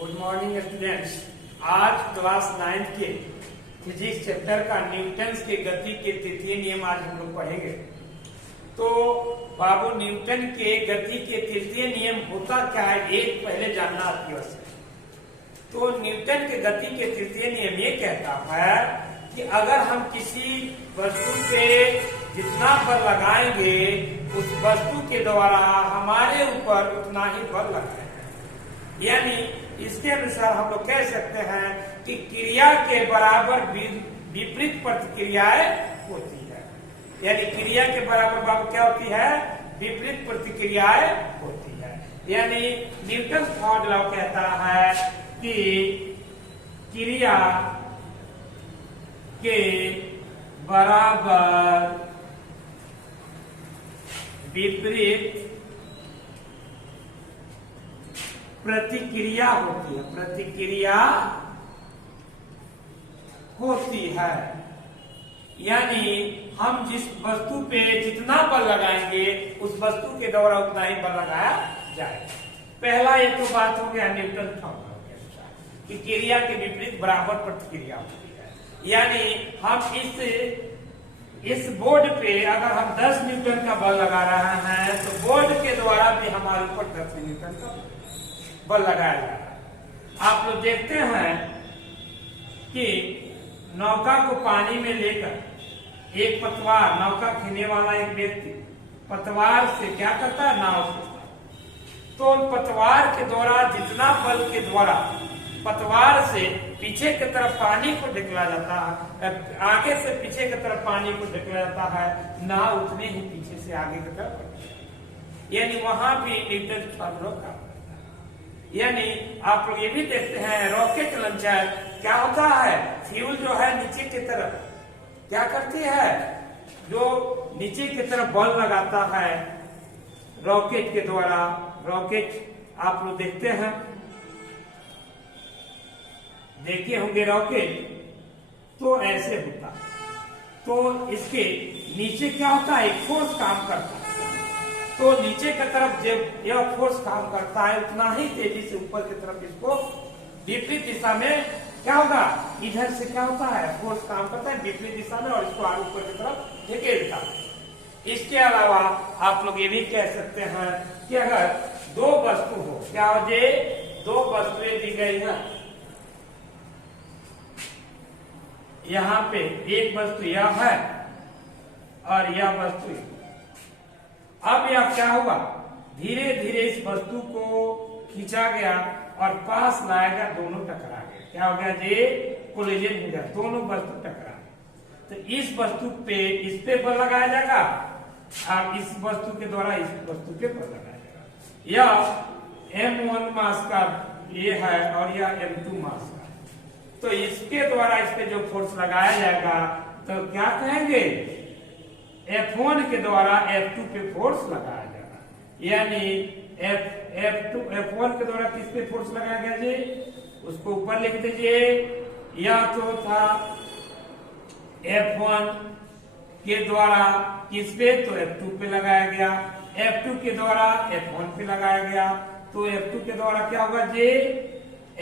Good morning students. आज class 9 के physics chapter का न्यूटन के गति के तृतीय नियम आज हम लोग पढ़ेंगे। तो बाबू न्यूटन के गति के तृतीय नियम होता क्या है, एक पहले जानना आवश्यक है। तो न्यूटन के गति के तृतीय नियम ये कहता है कि अगर हम किसी वस्तु पे जितना बल लगाएंगे उस वस्तु के द्वारा हमारे ऊपर उतना ही बल लगाएंगे। यानी इसके अनुसार हम लोग कह सकते हैं कि क्रिया के बराबर विपरीत प्रतिक्रियाएं होती है। यानी क्रिया के बराबर बाबू क्या होती है, विपरीत प्रतिक्रियाएं होती है। यानी न्यूटन थर्ड लॉ कहता है कि क्रिया के बराबर विपरीत प्रतिक्रिया होती है, प्रतिक्रिया होती है। यानी हम जिस वस्तु पे जितना बल लगाएंगे उस वस्तु के द्वारा उतना ही बल लगाया जाएगा। पहला एक तो बात हो गया न्यूटन थर्ड लॉ के अनुसार कि क्रिया के विपरीत बराबर प्रतिक्रिया होती है। यानी हम इस बोर्ड पे अगर हम 10 न्यूटन का बल लगा रहे हैं तो बोर्ड के द्वारा भी हमारे ऊपर 10 न्यूटन का बल लगाया जा रहा है। आप लोग देखते हैं कि नौका को पानी में लेकर एक पतवार, नौका खींचने वाला एक व्यक्ति पतवार से क्या करता है, नाव खींचता है। तो पतवार के द्वारा जितना बल के द्वारा पतवार से पीछे की तरफ पानी को ढकेला जाता है, आगे से पीछे की तरफ पानी को ढकेला जाता है, नाव उतने ही पीछे से आगे की तरफ बढ़ती है। यानी वहां भी न्यूटन थर्ड लॉ का। यानी आप लोग ये भी देखते हैं रॉकेट लॉन्चर क्या होता है, फ्यूल जो है नीचे की तरफ क्या करती है, जो नीचे की तरफ बल लगाता है रॉकेट के द्वारा। रॉकेट आप लोग देखते हैं, देखे होंगे रॉकेट, तो ऐसे होता है। तो इसके नीचे क्या होता है, एक फोर्स काम करता है। तो नीचे की तरफ जब यह फोर्स काम करता है उतना ही तेजी से ऊपर की तरफ इसको विपरीत दिशा में क्या होगा, इधर से क्या होता है, फोर्स काम करता है विपरीत दिशा में और इसको आगे ऊपर की तरफ धकेलता है। इसके अलावा आप लोग ये भी कह सकते हैं कि अगर दो वस्तु हो, क्या हो जे, दो वस्तुएं दी गई है, यहाँ पे एक वस्तु यह है और यह वस्तु। अब यह क्या हुआ, धीरे धीरे इस वस्तु को खींचा गया और पास लाया गया, दोनों टकरा गए। क्या हो गया जी, कोलिजन हो गया, दोनों वस्तु टकरा गए। तो इस वस्तु पे इस पे बल लगाया जाएगा और इस वस्तु के द्वारा इस वस्तु पे बल लगाया जाएगा। यह M1 मास का ये है और यह M2 मास का। तो इसके द्वारा इस पे जो फोर्स लगाया जाएगा तो क्या कहेंगे, F1 के द्वारा F2 पे फोर्स लगाया जाएगा। यानी F1 के द्वारा किस पे फोर्स लगाया गया जी, उसको ऊपर लिख दीजिए। यह तो था F1 के द्वारा किस पे, तो F2 पे लगाया गया। F2 के द्वारा F1 पे लगाया गया, तो F2 के द्वारा क्या होगा जी,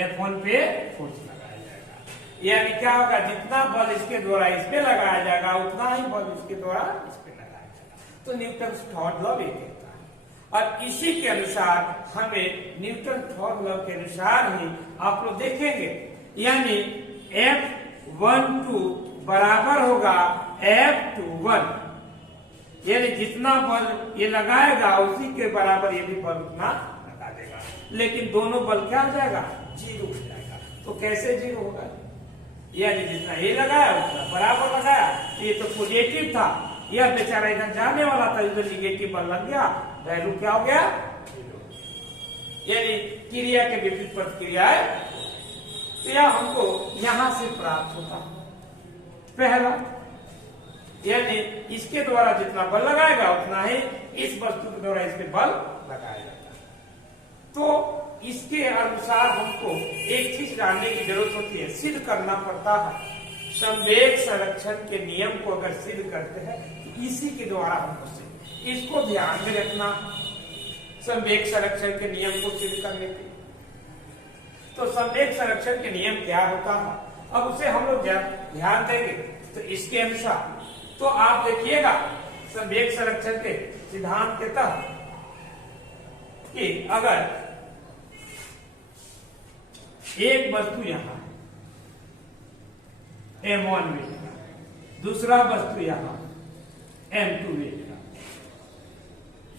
F1 पे फोर्स लगाया जाएगा। यानी क्या होगा, जितना बल इसके द्वारा इस पे लगाया जाएगा उतना ही बल इसके द्वारा इस पे लगाया जाएगा। तो न्यूटन थर्ड लॉ ये कहता है और इसी के अनुसार हमें न्यूटन थर्ड लॉ के अनुसार ही आप लोग देखेंगे। यानी F12 बराबर होगा F21। यानी जितना बल ये लगाएगा उसी के बराबर ये भी बल उतना लगा देगा। लेकिन दोनों बल क्या हो जाएगा, जीरो हो जाएगा। तो कैसे जीरो होगा, यानी जितना ये लगाया उतना बराबर लगाया। ये तो पॉजिटिव था, यह बेचारा इधर जाने वाला था, इधर निगेटिव बल लग गया, वैल्यू क्या हो गया, यानी क्रिया के विपरीत प्रतिक्रिया है। तो यह हमको यहां से प्राप्त होता है पहला, यानी इसके द्वारा जितना बल लगाएगा उतना ही इस वस्तु के द्वारा इस पे बल लगाया जाता है। तो इसके अनुसार हमको एक चीज जानने की जरूरत होती है, सिद्ध करना पड़ता है। संवेग संरक्षण के नियम को अगर सिद्ध करते हैं तो इसी के द्वारा हमको सिद्ध, इसको ध्यान में रखना संवेग संरक्षण के नियम को सिद्ध करने के लिए। तो संवेग संरक्षण के नियम क्या होता है, अब उसे हम लोग ध्यान देंगे। तो इसके अनुसार तो आप देखिएगा संवेग संरक्षण के सिद्धांत के तहत कि अगर एक वस्तु यहां m1 वेग का, दूसरा वस्तु यहां m2 वेग का,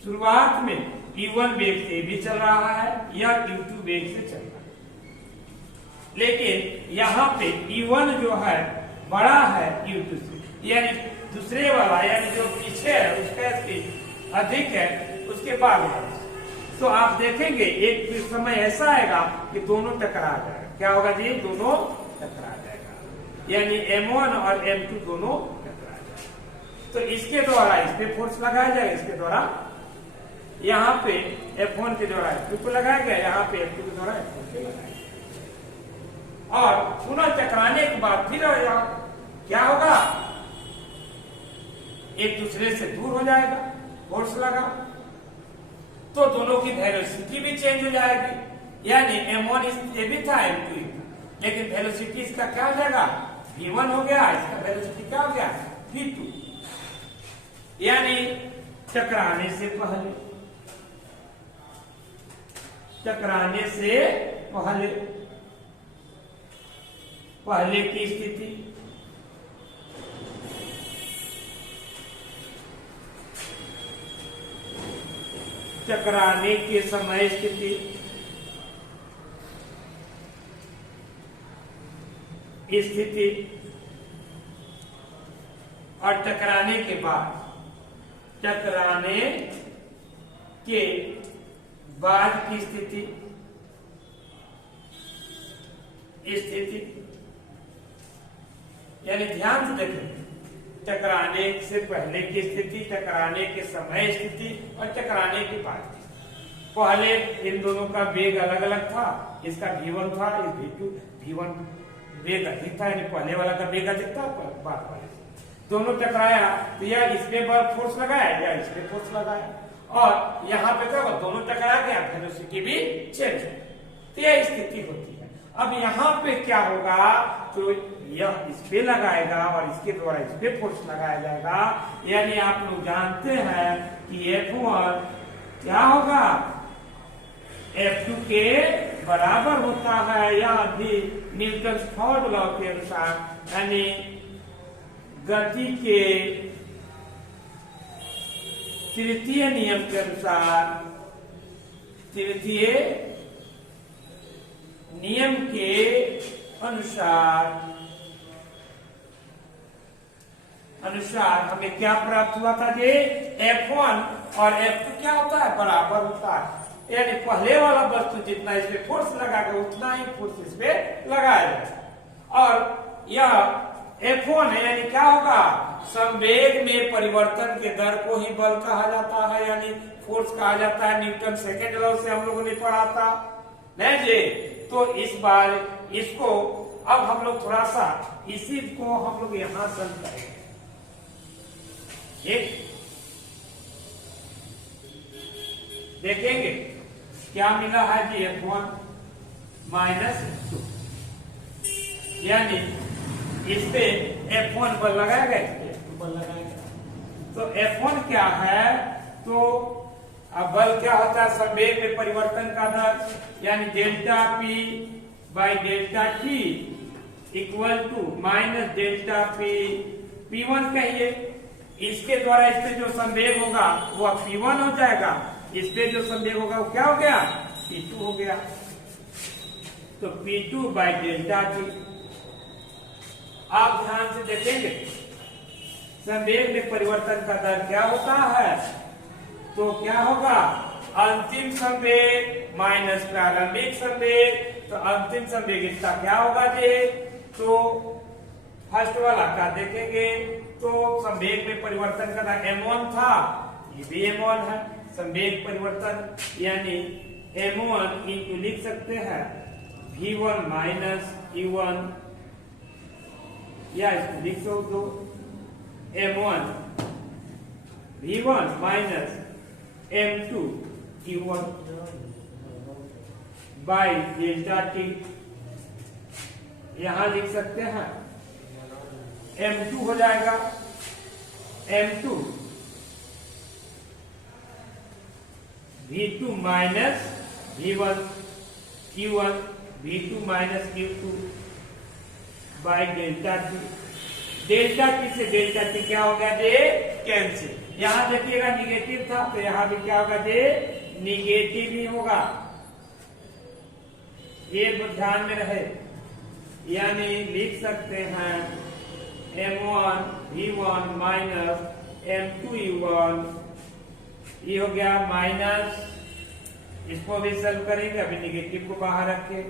शुरुआत में u1 वेग से भी चल रहा है या u2 वेग से चल रहा है, लेकिन यहां पे u1 जो है बड़ा है u2 से, यानी दूसरे वाला यानी जो पीछे है उसका स्पीड अधिक है उसके बाद, तो आप देखेंगे एक समय ऐसा आएगा कि दोनों टकरा जाएगा। क्या होगा जी? दोनों टकरा जाएगा, यानी m1 और m2 दोनों टकरा जाएगा। तो इसके द्वारा इस पे फोर्स लगाया जाएगा, इसके द्वारा यहाँ पे F1 के द्वारा F2 को लगाया गया, यहाँ पे F2 के द्वारा F1 को लगाया गया। और पुनः टकराने के बाद फिर क्या होगा? एक दूसरे से दूर हो जाएगा, फोर्स लगा तो दोनों की वेलोसिटी भी चेंज हो जाएगी, यानी m1 ये भी था m2, लेकिन वेलोसिटी इसका क्या हो जाएगा? v1 हो गया, इसका वेलोसिटी क्या हो गया? v2, यानी टकराने से पहले की स्थिति, टकराने के समय स्थिति, और टकराने के बाद की स्थिति, यानी ध्यान से देखें, टकराने से पहले की स्थिति, टकराने के समय स्थिति और टकराने के बाद की स्थिति। पहले इन दोनों का वेग अलग अलग था, इसका v1 था, इस v2 v1 वेग अधिक था, यानी पहले वाला का वेग अधिक था, बाद वाले दोनों टकराया तो या इस पे फोर्स लगाया या इस पे फोर्स लगाया, और यहाँ पे क्या हुआ? दोनों टकरा गया, वेलोसिटी भी चेंज हो, तो यह स्थिति होती है। अब यहाँ पे क्या होगा? तो यह इस पे लगाएगा और इसके द्वारा इस पे फोर्स लगाया जाएगा, यानी आप लोग जानते हैं कि F1 क्या होगा? F2 के बराबर होता है, या भी न्यूटन थर्ड लॉ के अनुसार, यानी गति के तृतीय नियम के अनुसार, तृतीय नियम के अनुसार हमें क्या प्राप्त हुआ था जी? F1 और F2 क्या होता है? बराबर होता है, यानी पहले वाला वस्तु जितना इस पे फोर्स लगाएगा उतना ही फोर्स इस पे लगाया जाएगा। और यह F1 है, यानी क्या होगा? संवेग में परिवर्तन के दर को ही बल कहा जाता है, यानी फोर्स कहा जाता है। न्यूटन सेकेंड लॉ से हम लोगों ने पढ़ा था नहीं जी? तो इस बार इसको अब हम लोग थोड़ा सा इसी को हम लोग यहां सल करेंगे, ठीक? देखेंगे क्या मिला है जी? F1 -2, यानी इस पे F1 बल लगाया गया, इस पे F2 बल लगाया गया। तो F1 क्या है? तो अब बल क्या होता है? संवेग में परिवर्तन का दर, यानी delta P by delta T equal to minus delta P1 कहिए। इसके द्वारा इस पे जो संवेग होगा वो P1 हो जाएगा, इस पे जो संवेग होगा वो क्या हो गया? P2 हो गया। तो P2 बाई डेल्टा T। आप ध्यान से देखेंगे संवेग में परिवर्तन का दर क्या होता है? तो क्या होगा? अंतिम संवेग माइनस प्रारंभिक संवेग। तो अंतिम संवेग इसका क्या होगा जी? तो फर्स्ट वाला का देखेंगे तो संवेग में परिवर्तन का दर m1 था, ये भी m1 है। संवेग परिवर्तन यानी m1 इंटू लिख सकते हैं v1 माइनस u1, या इसको लिख दो m1 v1 minus m2 u1 by delta T. यहां लिख सकते हैं m2 हो जाएगा m2 v2 minus v1 q1 v2 minus q2 by delta T. Delta T से डेल्टा टी क्या हो गया जे कैंसिल। यहां देखिएगा निगेटिव था तो यहां भी क्या होगा जे निगेटिव ही होगा, ये ध्यान में रहे। यानी लिख सकते हैं m1 v1 minus m2 u1, ये हो गया माइनस, इसको भी सॉल्व करेंगे, अभी निगेटिव को बाहर रखे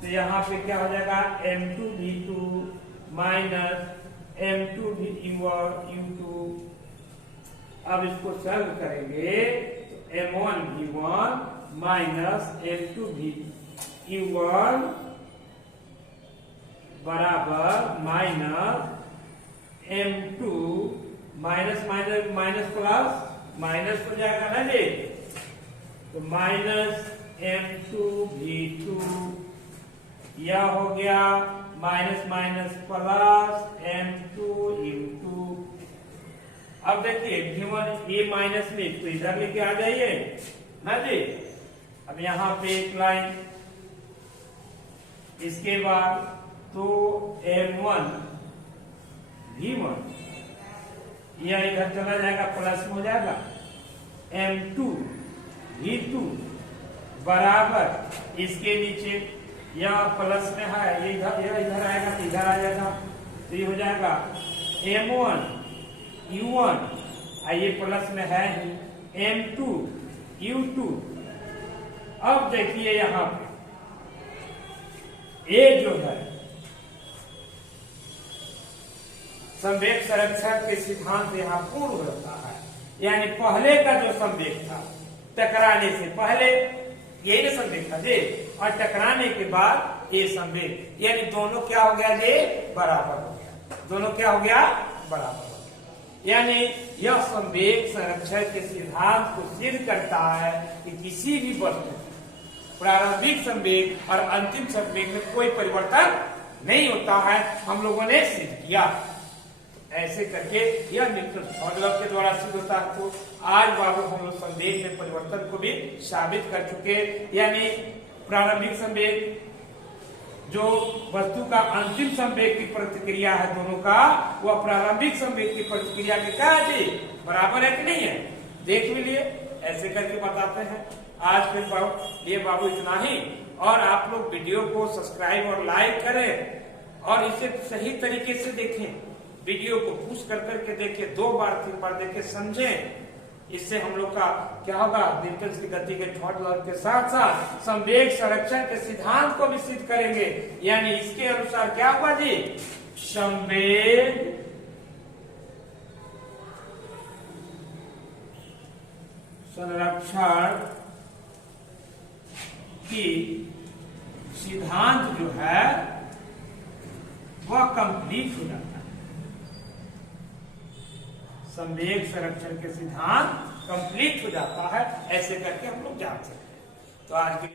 तो यहाँ पे क्या हो जाएगा m2 v2 minus m2 u2। अब इसको सॉल्व करेंगे तो m1 v1 minus m2 u1 बराबर minus m2 minus minus minus plus minus हो जाएगा ना जी, तो माइनस m2 v2, यह हो गया minus minus plus m2 u2। अब देखिए v1 ये माइनस में तो इधर लेके आ जाइए ना जी। अब यहाँ पे एक लाइन, इसके बाद तो m1 v1 यह इधर चला जाएगा प्लस में हो जाएगा m2 v2 बराबर, इसके नीचे यह प्लस में है, ये इधर आएगा तो इधर आ जाएगा, तो ये हो जाएगा m1 u1, ये प्लस में है ही m2 u2। अब देखिए यहाँ पे ये जो है संवेग संरक्षण के सिद्धांत यहाँ पूर्ण होता है। यानी पहले का जो संवेग था टकराने से पहले ये संवेग था जी, और टकराने के बाद ये संवेग, यानी दोनों क्या हो गया जी बराबर हो गया, दोनों क्या हो गया बराबर हो गया। यानी यह संवेग संरक्षण के सिद्धांत को सिद्ध करता है कि किसी भी वस्तु प्रारंभिक संवेग और अंतिम संवेग में कोई परिवर्तन नहीं होता है, हम लोगों ने सिद्ध किया। ऐसे करके यह न्यूटन थर्ड लॉ के द्वारा सिद्ध होता है। तो आज बाबू हम लोग संवेग में परिवर्तन को भी साबित कर चुके, यानी प्रारंभिक संवेग जो वस्तु का अंतिम संवेग की प्रतिक्रिया है दोनों का, वह प्रारंभिक संवेग की प्रतिक्रिया के क्या है जी बराबर है कि नहीं है, देख भी लिए। ऐसे करके बताते हैं। आज के लिए बाबू इतना ही, और आप लोग वीडियो को सब्सक्राइब और लाइक करें और इसे सही तरीके से देखें, वीडियो को पुश कर करके देखिए, 2 बार 3 बार देखे समझें। इससे हम लोग का क्या होगा, न्यूटन की गति के थर्ड लॉ के साथ साथ संवेग संरक्षण के सिद्धांत को भी सिद्ध करेंगे। यानी इसके अनुसार क्या हुआ जी, संवेग संरक्षण की सिद्धांत जो है वह कंप्लीट हो जाता है। संवेग संरक्षण के सिद्धांत कंप्लीट हो जाता है, ऐसे करके हम लोग जान सकते हैं। तो आज के